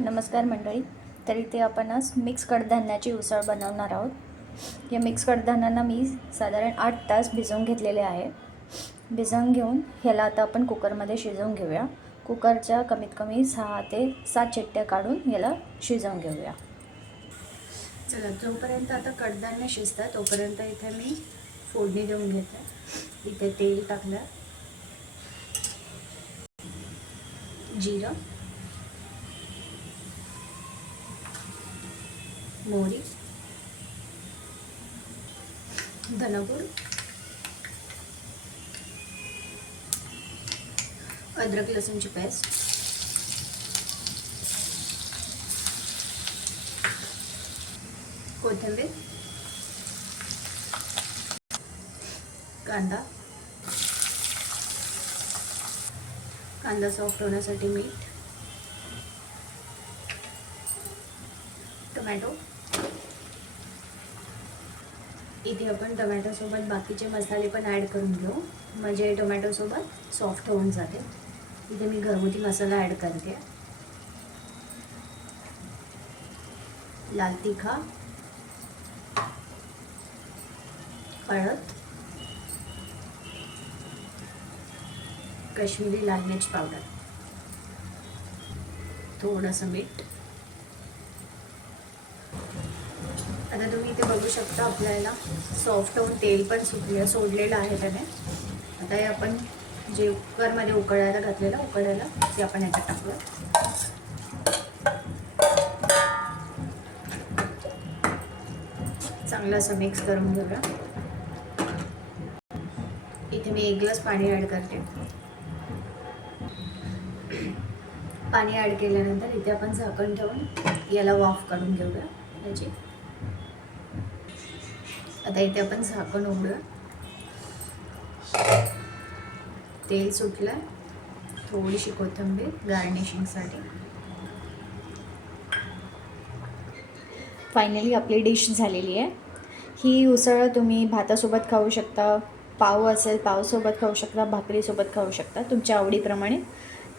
नमस्कार मंडळी. तर इथे आपण आज मिक्स कडधान्याची उसळ बनवणार आहोत. या मिक्स कडधान्यांना मी साधारण 8 तास भिजवून घेतलेले आहे. भिजवून घेऊन ह्याला आता आपण कुकरमध्ये शिजवून घेऊया. कुकरच्या कमीत कमी 6 ते 7 शिट्ट्या काढून याला शिजवून घेऊया. चला, जोपर्यंत आता कडधान्य शिजतात तोपर्यंत इथे मी फोडणी देऊन घेते. इथे तेल टाकलं, जिरं, मोहरी, धनपूड, अद्रक लसूणची पेस्ट, कोथिंबीर, कांदा सॉफ्ट होण्यासाठी मीठ, टोमॅटो. इथे आपण टोमॅटोसोबत बाकीचे मसाले पण ॲड करून घेऊ, म्हणजे टोमॅटोसोबत सॉफ्ट होऊन जाते. इथे मी घरगुती मसाला ॲड करते. लाल तिखा, हळद, काश्मीरी लाल मिर्च पावडर, थोडंसं मीठ. आता तुम्ही इथे बघू शकता आपल्याला सॉफ्ट होऊन तेल पण सोडलेलं आहे त्याने. आता हे आपण जे कुकरमध्ये उकळायला ते आपण याच्यात टाकूया. चांगलं असं मिक्स करून घेऊया. इथे मी 1 ग्लास पाणी ॲड करते. पाणी ॲड केल्यानंतर इथे आपण झाकण ठेवून याला वाफ काढून घेऊया याची. आता इथे आपण झाकण उघडूया. तेल सुटलं, थोडीशी कोथिंबीर गार्निशिंगसाठी. फायनली आपली डिश झालेली आहे. ही उसळ तुम्ही भातासोबत खाऊ शकता, पाव असेल पावसोबत खाऊ शकता, भाकरीसोबत खाऊ शकता. तुमच्या आवडीप्रमाणे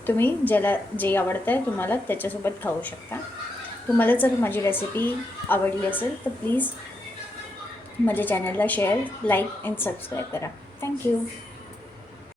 तुम्ही ज्याला जे आवडतं आहे तुम्हाला त्याच्यासोबत खाऊ शकता. तुम्हाला जर माझी रेसिपी आवडली असेल तर प्लीज माझ्या चॅनलला शेअर, लाईक अँड सबस्क्राईब करा. थँक्यू.